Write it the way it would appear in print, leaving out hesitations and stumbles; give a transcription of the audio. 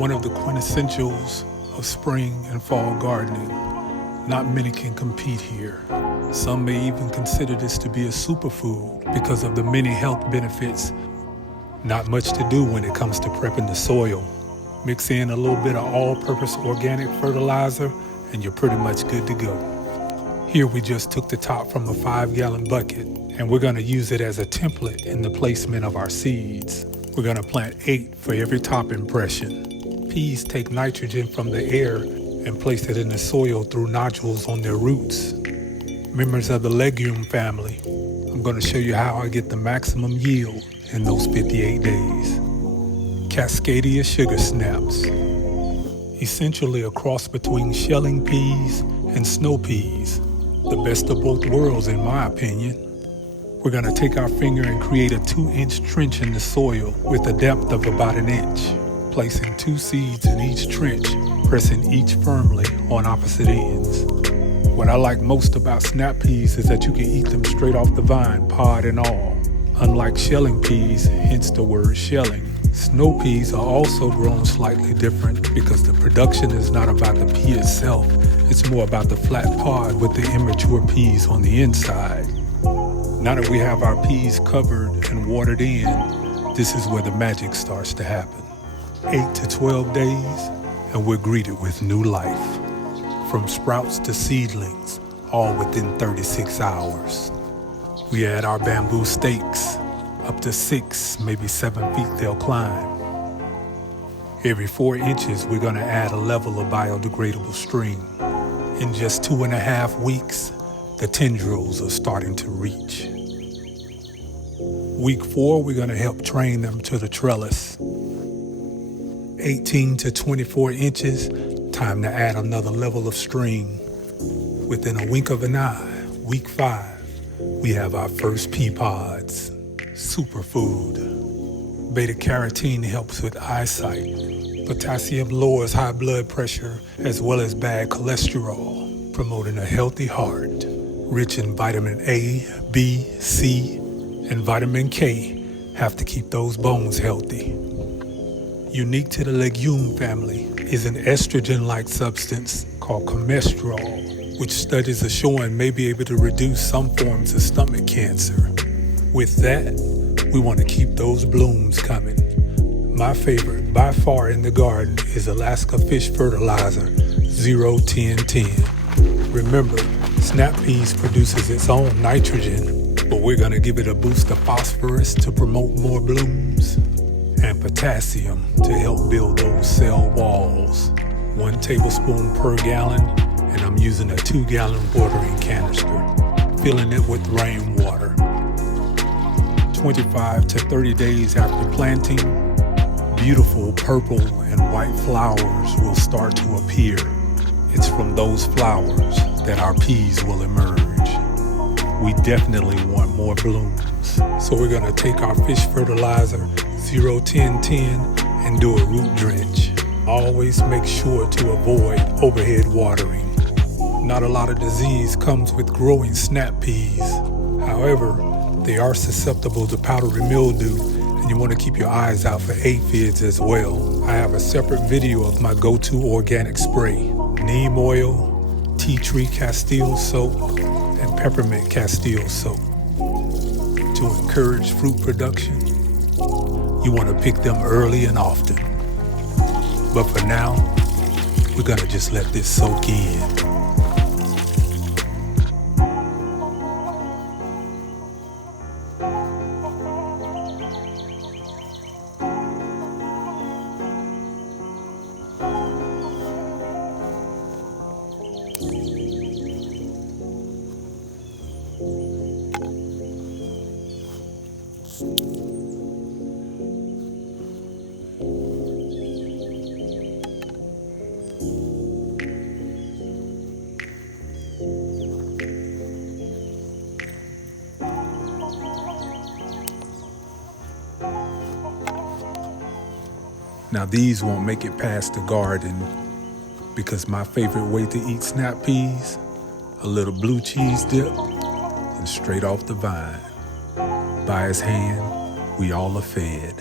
one of the quintessentials of spring and fall gardening. Not many can compete here. Some may even consider this to be a superfood because of the many health benefits. Not much to do when it comes to prepping the soil. Mix in a little bit of all-purpose organic fertilizer and you're pretty much good to go. Here we just took the top from a 5-gallon bucket and we're going to use it as a template in the placement of our seeds. We're going to plant 8 for every top impression. Peas take nitrogen from the air and place it in the soil through nodules on their roots. Members of the legume family, I'm going to show you how I get the maximum yield in those 58 days. Cascadia sugar snaps, essentially a cross between shelling peas and snow peas, the best of both worlds in my opinion. We're going to take our finger and create a 2-inch trench in the soil with a depth of about 1 inch, placing 2 seeds in each trench, pressing each firmly on opposite ends. What I like most about snap peas is that you can eat them straight off the vine, pod and all. Unlike shelling peas, hence the word shelling, snow peas are also grown slightly different because the production is not about the pea itself, it's more about the flat pod with the immature peas on the inside. Now that we have our peas covered and watered in, this is where the magic starts to happen. 8 to 12 days, and we're greeted with new life. From sprouts to seedlings, all within 36 hours. We add our bamboo stakes, up to 6, maybe 7 feet they'll climb. Every 4 inches, we're gonna add a level of biodegradable string. In just 2.5 weeks, the tendrils are starting to reach. Week 4, we're gonna help train them to the trellis. 18 to 24 inches, time to add another level of string. Within a wink of an eye, week 5, we have our first pea pods. Superfood. Beta-carotene helps with eyesight. Potassium lowers high blood pressure as well as bad cholesterol, promoting a healthy heart. Rich in vitamin A, B, C, and vitamin K, have to keep those bones healthy. Unique to the legume family is an estrogen-like substance called cholesterol, which studies are showing may be able to reduce some forms of stomach cancer. With that, we want to keep those blooms coming. My favorite by far in the garden is Alaska Fish Fertilizer 0-10-10. Remember, snap peas produces its own nitrogen, but we're going to give it a boost of phosphorus to promote more blooms, and potassium to help build those cell walls. 1 tablespoon per gallon, and I'm using a 2-gallon watering canister, filling it with rainwater. 25 to 30 days after planting, beautiful purple and white flowers will start to appear. It's from those flowers that our peas will emerge. We definitely want more blooms. So we're gonna take our fish fertilizer 0-10-10 and do a root drench. Always make sure to avoid overhead watering. Not a lot of disease comes with growing snap peas. However, they are susceptible to powdery mildew, and you want to keep your eyes out for aphids as well. I have a separate video of my go-to organic spray: neem oil, tea tree castile soap, and peppermint castile soap. To encourage fruit production, you want to pick them early and often. But for now, we're gonna just let this soak in. Now these won't make it past the garden because my favorite way to eat snap peas, a little blue cheese dip and straight off the vine. By his hand, we all are fed.